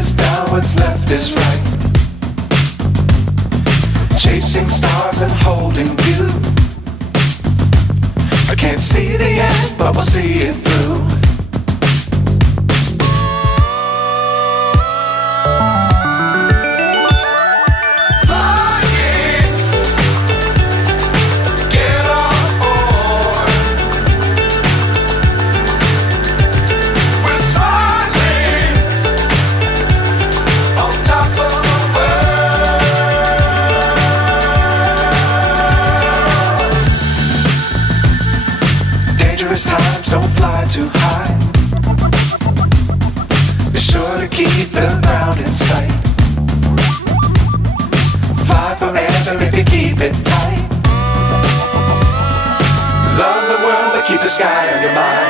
is down, what's left is right. Chasing stars and holding you. I can't see the end, but we'll see it through. Times don't fly too high. Be sure to keep the ground in sight. Fly forever if you keep it tight. Love the world but keep the sky on your mind.